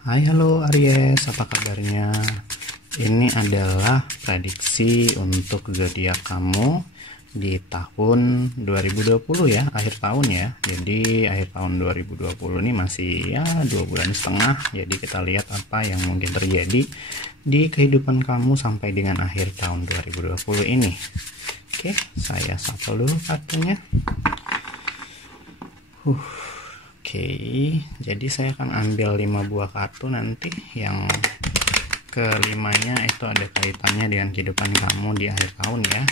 Hai, halo Aries, apa kabarnya? Ini adalah prediksi untuk zodiak kamu di tahun 2020 ya, akhir tahun ya. Jadi akhir tahun 2020 ini masih ya 2,5 bulan. Jadi kita lihat apa yang mungkin terjadi di kehidupan kamu sampai dengan akhir tahun 2020 ini. Oke, saya shuffle dulu kartunya. Oke, jadi saya akan ambil 5 buah kartu nanti. Yang kelimanya itu ada kaitannya dengan kehidupan kamu di akhir tahun ya.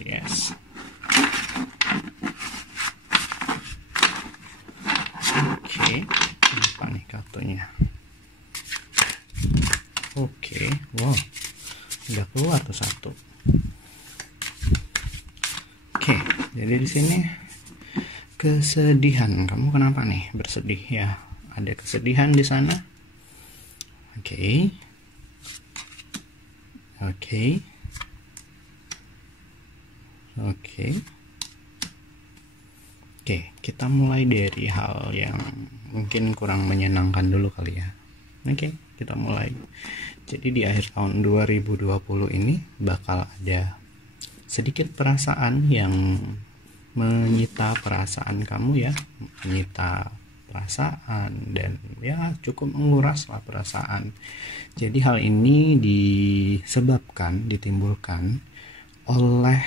Yes. Oke, apa nih kartunya? Oke, wow, udah keluar tuh satu. Oke, jadi di sini kesedihan. Kamu kenapa nih bersedih ya? Ada kesedihan di sana? Oke. Oke, kita mulai dari hal yang mungkin kurang menyenangkan dulu kali ya. Oke, kita mulai. Jadi di akhir tahun 2020 ini bakal ada sedikit perasaan yang menyita perasaan kamu ya, menyita perasaan dan ya cukup menguras lah perasaan. Jadi hal ini ditimbulkan oleh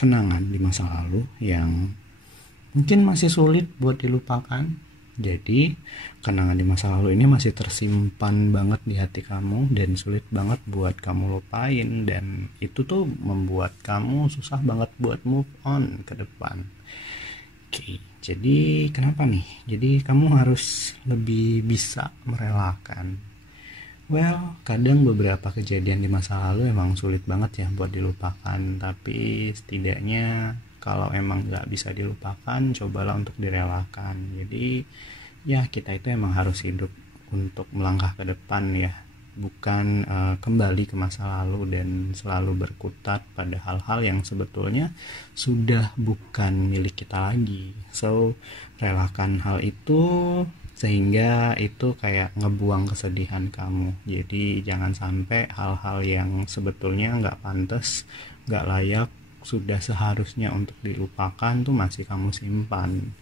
kenangan di masa lalu yang mungkin masih sulit buat dilupakan. Jadi kenangan di masa lalu ini masih tersimpan banget di hati kamu dan sulit banget buat kamu lupain, dan itu tuh membuat kamu susah banget buat move on ke depan. Oke, jadi kenapa nih? Jadi kamu harus lebih bisa merelakan. Well, kadang beberapa kejadian di masa lalu emang sulit banget ya buat dilupakan, tapi setidaknya kalau emang nggak bisa dilupakan, cobalah untuk direlakan. Jadi ya kita itu emang harus hidup untuk melangkah ke depan ya, bukan kembali ke masa lalu dan selalu berkutat pada hal-hal yang sebetulnya sudah bukan milik kita lagi. So, relakan hal itu sehingga itu kayak ngebuang kesedihan kamu. Jadi jangan sampai hal-hal yang sebetulnya nggak pantas, nggak layak, sudah seharusnya untuk dilupakan tuh masih kamu simpan.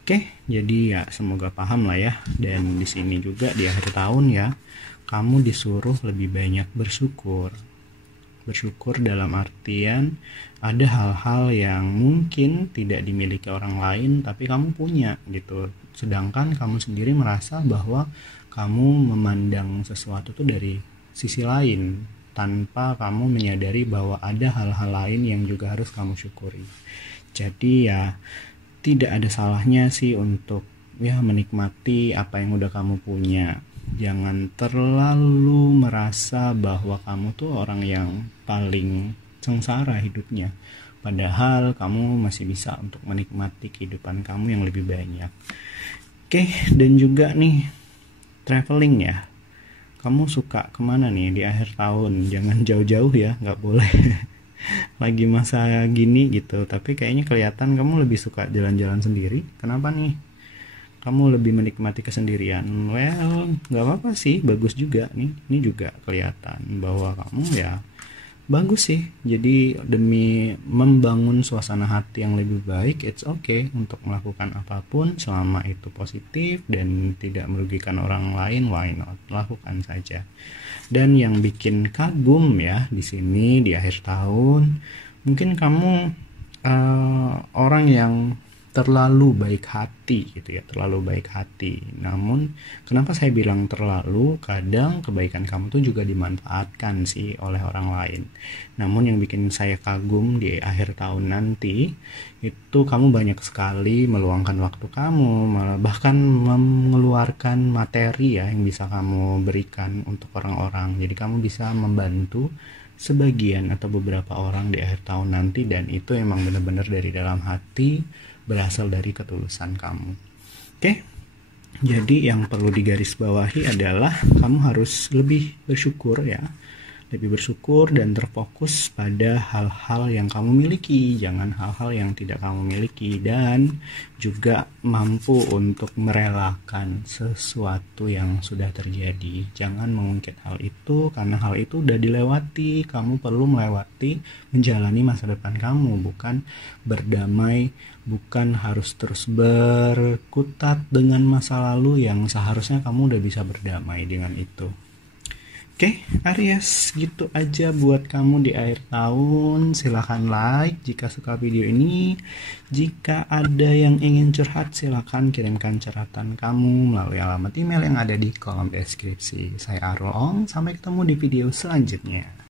Oke, jadi ya semoga paham lah ya. Dan di sini juga di akhir tahun ya, kamu disuruh lebih banyak bersyukur. Bersyukur dalam artian ada hal-hal yang mungkin tidak dimiliki orang lain tapi kamu punya gitu. Sedangkan kamu sendiri merasa bahwa kamu memandang sesuatu tuh dari sisi lain, tanpa kamu menyadari bahwa ada hal-hal lain yang juga harus kamu syukuri. Jadi ya tidak ada salahnya sih untuk ya menikmati apa yang udah kamu punya. Jangan terlalu merasa bahwa kamu tuh orang yang paling sengsara hidupnya, padahal kamu masih bisa untuk menikmati kehidupan kamu yang lebih banyak. Oke, dan juga nih traveling ya. Kamu suka kemana nih di akhir tahun? Jangan jauh-jauh ya, nggak boleh lagi masa gini gitu. Tapi kayaknya kelihatan kamu lebih suka jalan-jalan sendiri. Kenapa nih? Kamu lebih menikmati kesendirian. Well, nggak apa-apa sih, bagus juga nih. Ini juga kelihatan bahwa kamu ya bagus sih. Jadi demi membangun suasana hati yang lebih baik, it's okay untuk melakukan apapun selama itu positif dan tidak merugikan orang lain. Why not? Lakukan saja. Dan yang bikin kagum ya di sini di akhir tahun, mungkin kamu orang yang terlalu baik hati gitu ya, terlalu baik hati. Namun kenapa saya bilang terlalu? Kadang kebaikan kamu tuh juga dimanfaatkan sih oleh orang lain. Namun yang bikin saya kagum di akhir tahun nanti itu kamu banyak sekali meluangkan waktu kamu, bahkan mengeluarkan materi ya yang bisa kamu berikan untuk orang-orang. Jadi kamu bisa membantu sebagian atau beberapa orang di akhir tahun nanti, dan itu emang benar-benar dari dalam hati, berasal dari ketulusan kamu. Oke, jadi yang perlu digarisbawahi adalah kamu harus lebih bersyukur ya. lebih bersyukur dan terfokus pada hal-hal yang kamu miliki, jangan hal-hal yang tidak kamu miliki, dan juga mampu untuk merelakan sesuatu yang sudah terjadi. Jangan mengungkit hal itu karena hal itu udah dilewati. Kamu perlu melewati, menjalani masa depan kamu, bukan berdamai, bukan harus terus berkutat dengan masa lalu yang seharusnya kamu udah bisa berdamai dengan itu. Oke, Aries, gitu aja buat kamu di akhir tahun. Silahkan like jika suka video ini. Jika ada yang ingin curhat, silahkan kirimkan curhatan kamu melalui alamat email yang ada di kolom deskripsi. Saya Arul Ong, sampai ketemu di video selanjutnya.